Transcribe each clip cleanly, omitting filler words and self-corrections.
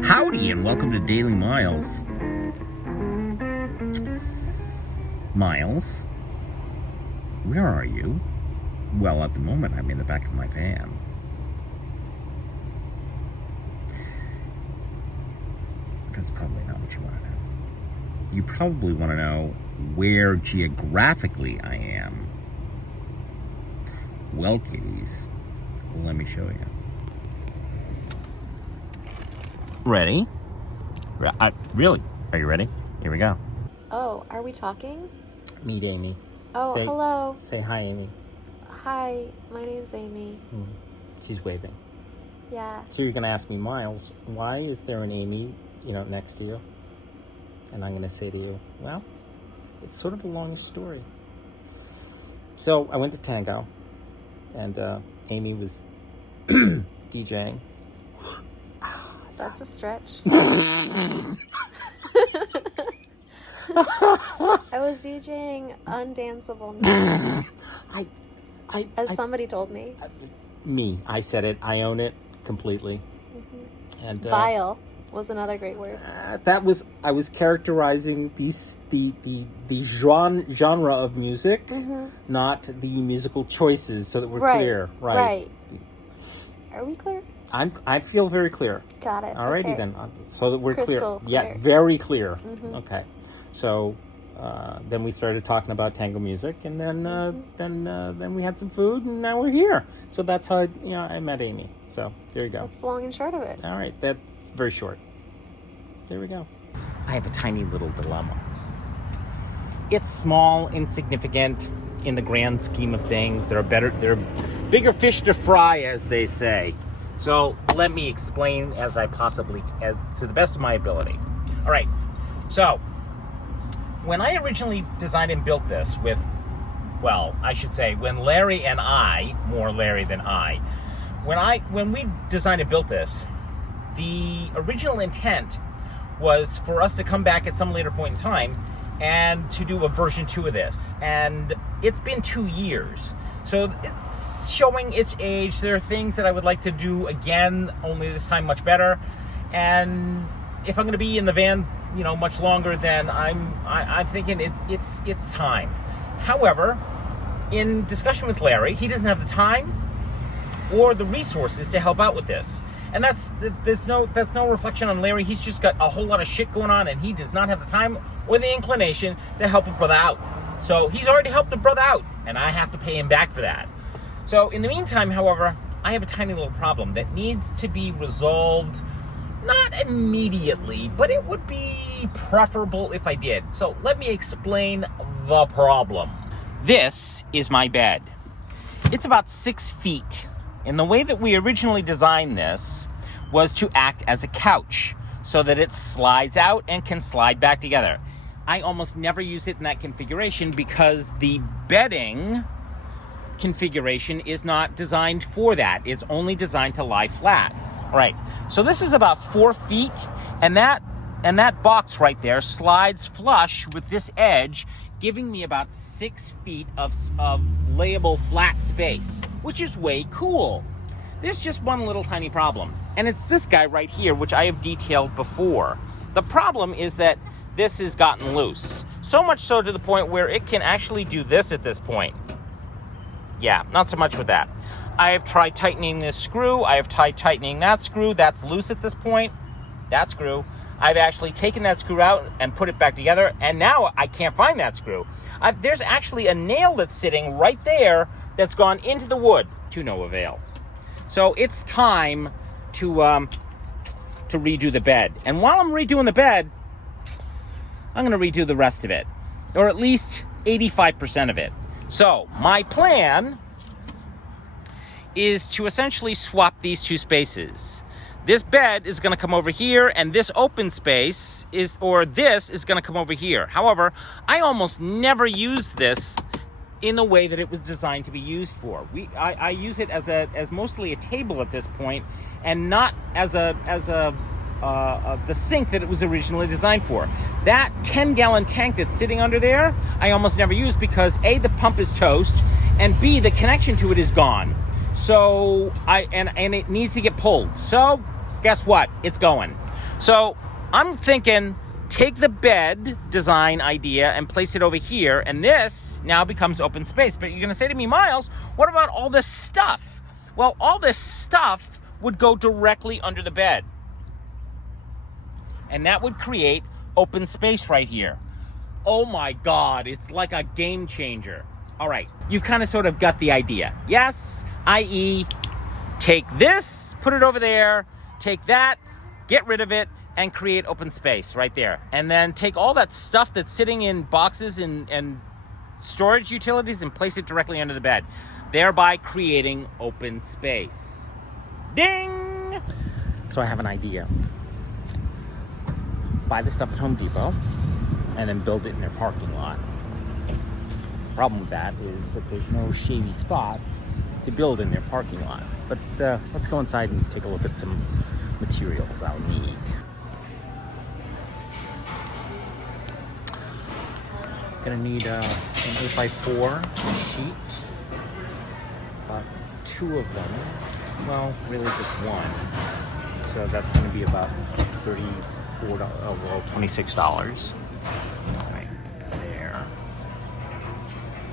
Howdy and welcome to Daily Miles. Miles? Where are you? Well, at the moment I'm in the back of my van. That's probably not what you want to know. You probably want to know where geographically I am. Well, kiddies, let me show you. Ready? Really? Are you ready? Here we go. Oh, are we talking? Meet Amy. Oh, hello. Say hi, Amy. Hi, my name's Amy. She's waving. Yeah. So you're going to ask me, Miles, why is there an Amy, next to you? And I'm going to say to you, well, it's sort of a long story. So I went to Tango, and Amy was DJing. That's a stretch. I was DJing undanceable music. As somebody told me. I said it. I own it completely. Mm-hmm. And vile was another great word. I was characterizing the genre of music, not the musical choices, so that we're clear. Right. Are we clear? I feel very clear. Got it. Alrighty okay. then, so that we're Crystal clear. clear. Yeah, very clear. Mm-hmm. Okay, so then we started talking about tango music, and then we had some food, and now we're here. So that's how I met Amy. So there you go. That's the long and short of it. All right, that's very short. There we go. I have a tiny little dilemma. It's small, insignificant in the grand scheme of things. There are bigger fish to fry, as they say. So let me explain to the best of my ability. All right. So when I originally designed and built this when Larry and I, more Larry than I, when we designed and built this, the original intent was for us to come back at some later point in time and to do a version 2 of this. And it's been 2 years. So it's showing its age. There are things that I would like to do again, only this time much better. And if I'm going to be in the van, much longer, then I'm thinking it's time. However, in discussion with Larry, he doesn't have the time or the resources to help out with this. And that's no reflection on Larry. He's just got a whole lot of shit going on, and he does not have the time or the inclination to help a brother out. So he's already helped a brother out, and I have to pay him back for that. So in the meantime, however, I have a tiny little problem that needs to be resolved, not immediately, but it would be preferable if I did. So let me explain the problem. This is my bed. It's about 6 feet. And the way that we originally designed this was to act as a couch so that it slides out and can slide back together. I almost never use it in that configuration because the bedding configuration is not designed for that. It's only designed to lie flat. All right, so this is about 4 feet, and that box right there slides flush with this edge, giving me about 6 feet of layable flat space, which is way cool. There's just one little tiny problem, and it's this guy right here, which I have detailed before. The problem is that this has gotten loose, so much so to the point where it can actually do this at this point. Yeah, not so much with that. I have tried tightening this screw. I have tried tightening that screw. That's loose at this point. That screw. I've actually taken that screw out and put it back together, and now I can't find that screw. There's actually a nail that's sitting right there that's gone into the wood to no avail. So it's time to redo the bed. And while I'm redoing the bed, I'm going to redo the rest of it, or at least 85% of it. So my plan is to essentially swap these two spaces. This bed is going to come over here, and this open space is going to come over here. However, I almost never use this in the way that it was designed to be used for. I use it as mostly a table at this point, and not as the sink that it was originally designed for. That 10-gallon tank that's sitting under there, I almost never use because A, the pump is toast, and B, the connection to it is gone. So and it needs to get pulled. So guess what? It's going. So I'm thinking, take the bed design idea and place it over here, and this now becomes open space. But you're going to say to me, Miles, what about all this stuff? Well, all this stuff would go directly under the bed. And that would create open space right here. Oh my God, it's like a game changer. All right, you've kind of sort of got the idea. Yes, i.e., take this, put it over there, take that, get rid of it, and create open space right there. And then take all that stuff that's sitting in boxes and storage utilities and place it directly under the bed, thereby creating open space. Ding! So I have an idea. Buy the stuff at Home Depot and then build it in their parking lot. The problem with that is that there's no shady spot to build in their parking lot. But let's go inside and take a look at some materials I'll need. Gonna need an 8x4 sheet, about 2 of them. Well, really just one. So that's gonna be about $26. Right there.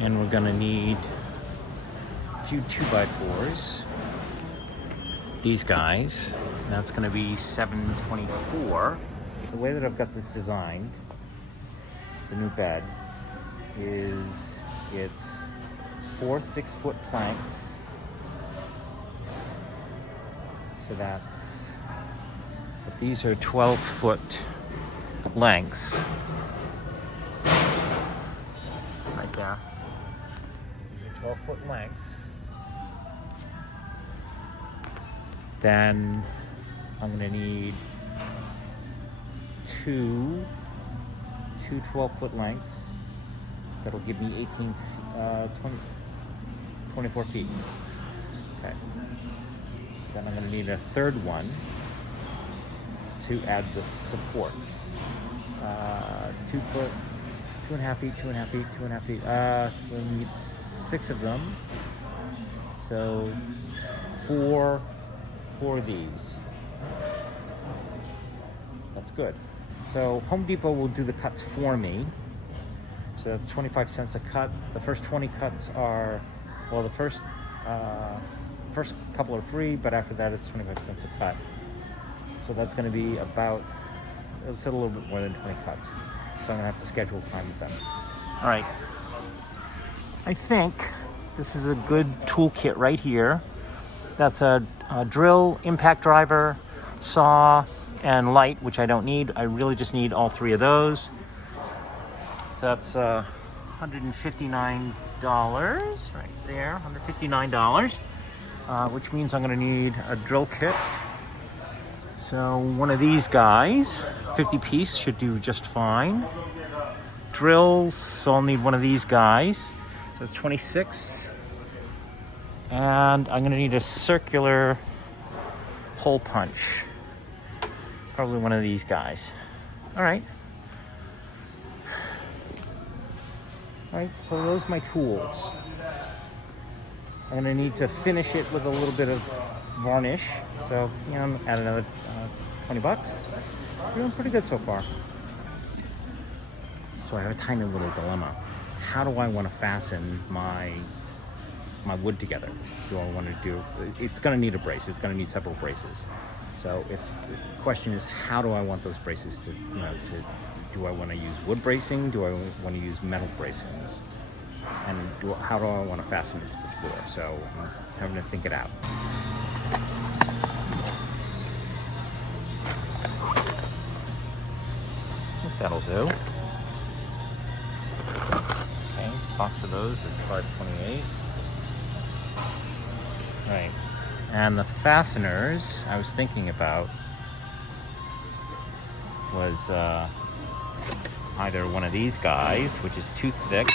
And we're gonna need a few 2x4s. These guys, that's gonna be $7.24. The way that I've got this designed, the new bed, is it's 4 6-foot planks. So that's, if these are 12-foot lengths, right there. These are 12-foot lengths. Then I'm gonna need two 12-foot lengths. That'll give me 24 feet. Okay. Then I'm gonna need a third one to add the supports. 2 foot, 2.5 feet, 2.5 feet, 2.5 feet. We'll need 6 of them. So 4 of these. That's good. So Home Depot will do the cuts for me. So that's 25 cents a cut. The first 20 cuts are, well, the first couple are free, but after that it's 25 cents a cut. So that's going to be about, it's a little bit more than 20 cuts. So I'm going to have to schedule time with them. All right. I think this is a good toolkit right here. That's a drill, impact driver, saw, and light, which I don't need. I really just need all 3 of those. So that's $159 right there, $159, which means I'm gonna need a drill kit. So one of these guys, 50 piece, should do just fine. Drills, so I'll need one of these guys. So it's 26. And I'm gonna need a circular hole punch. Probably one of these guys. All right. All right, so those are my tools. I'm gonna need to finish it with a little bit of varnish. So, you know, add another 20 bucks. We're doing pretty good so far. So I have a tiny little dilemma. How do I want to fasten my wood together? Do I want to do, it's gonna need a brace. It's gonna need several braces. So the question is, how do I want those braces to, you know, do I want to use wood bracing? Do I want to use metal bracings? And how do I want to fasten it to the floor? So I'm having to think it out. I think that'll do. Okay, box of those is $5.28. Right. And the fasteners I was thinking about was either one of these guys, which is too thick,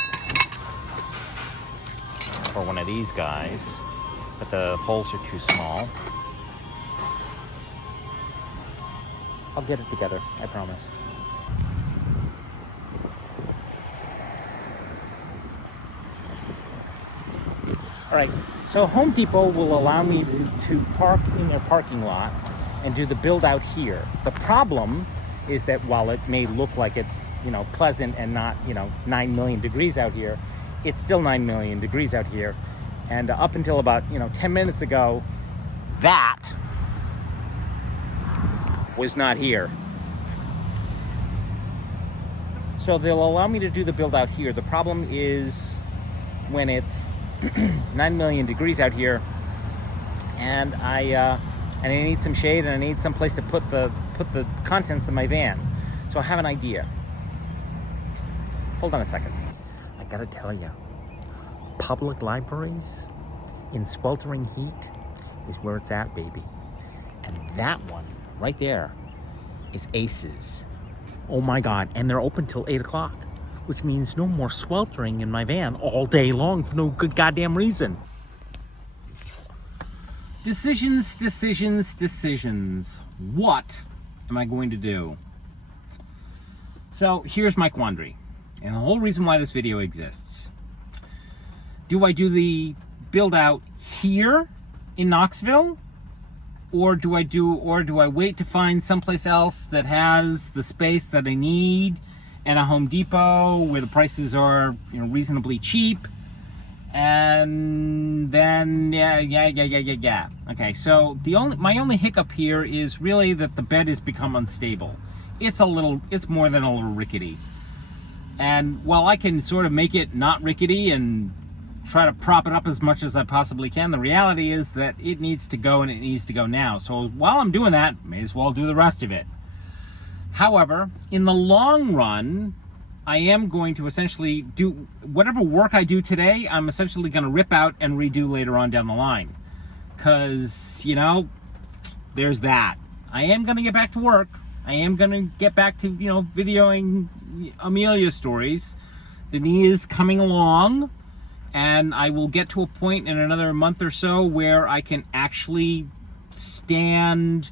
or one of these guys, but the holes are too small. I'll get it together, I promise. All right, so Home Depot will allow me to park in their parking lot and do the build out here. The problem is that while it may look like it's, pleasant and not, 9 million degrees out here, it's still 9 million degrees out here. And up until about, 10 minutes ago, that was not here. So they'll allow me to do the build out here. The problem is when it's 9 million degrees out here, and I need some shade, and I need some place to put the contents of my van. So I have an idea. Hold on a second. I gotta tell you, public libraries in sweltering heat is where it's at, baby. And that one right there is Aces. Oh my God, and they're open till 8 o'clock, which means no more sweltering in my van all day long for no good goddamn reason. Decisions. What am I going to do? So here's my quandary, and the whole reason why this video exists. Do I do the build out here in Knoxville? Or do I wait to find someplace else that has the space that I need, and a Home Depot where the prices are, reasonably cheap? And then yeah. Okay, so my only hiccup here is really that the bed has become unstable. It's more than a little rickety. And while I can sort of make it not rickety and try to prop it up as much as I possibly can, the reality is that it needs to go, and it needs to go now. So while I'm doing that, may as well do the rest of it. However, in the long run, I am going to essentially do whatever work I do today, I'm essentially going to rip out and redo later on down the line. Because, there's that. I am going to get back to work. I am going to get back to, videoing Amelia Stories. The knee is coming along. And I will get to a point in another month or so where I can actually stand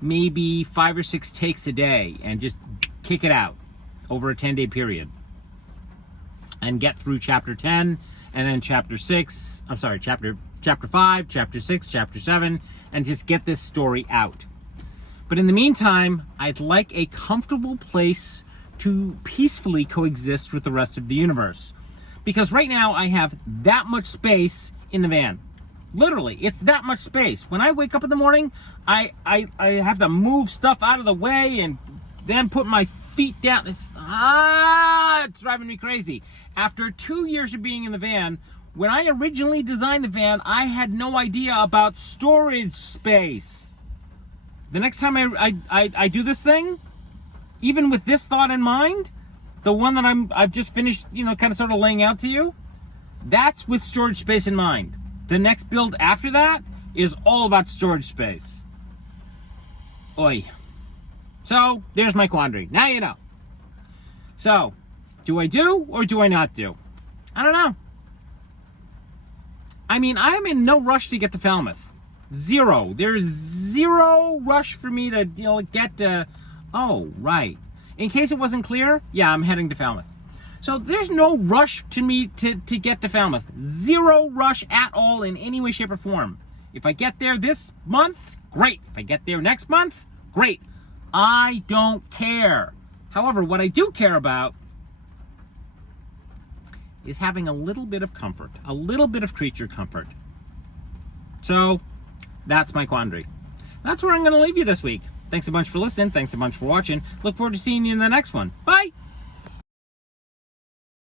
maybe 5 or 6 takes a day and just kick it out over a 10-day period. And get through chapter 10 and then chapter 5, chapter 6, chapter 7, and just get this story out. But in the meantime, I'd like a comfortable place to peacefully coexist with the rest of the universe. Because right now I have that much space in the van. Literally, it's that much space. When I wake up in the morning, I have to move stuff out of the way and then put my feet down. It's driving me crazy. After 2 years of being in the van, when I originally designed the van, I had no idea about storage space. The next time I do this thing, even with this thought in mind, the one that I've just finished, kind of sort of laying out to you, that's with storage space in mind. The next build after that is all about storage space. Oi. So, there's my quandary. Now you know. So, do I do or do I not do? I don't know. I mean, I am in no rush to get to Falmouth. Zero. There's zero rush for me to, get to... Oh, right. In case it wasn't clear, yeah, I'm heading to Falmouth. So there's no rush to me to get to Falmouth. Zero rush at all in any way, shape, or form. If I get there this month, great. If I get there next month, great. I don't care. However, what I do care about is having a little bit of comfort, a little bit of creature comfort. So that's my quandary. That's where I'm going to leave you this week. Thanks a bunch for listening. Thanks a bunch for watching. Look forward to seeing you in the next one. Bye.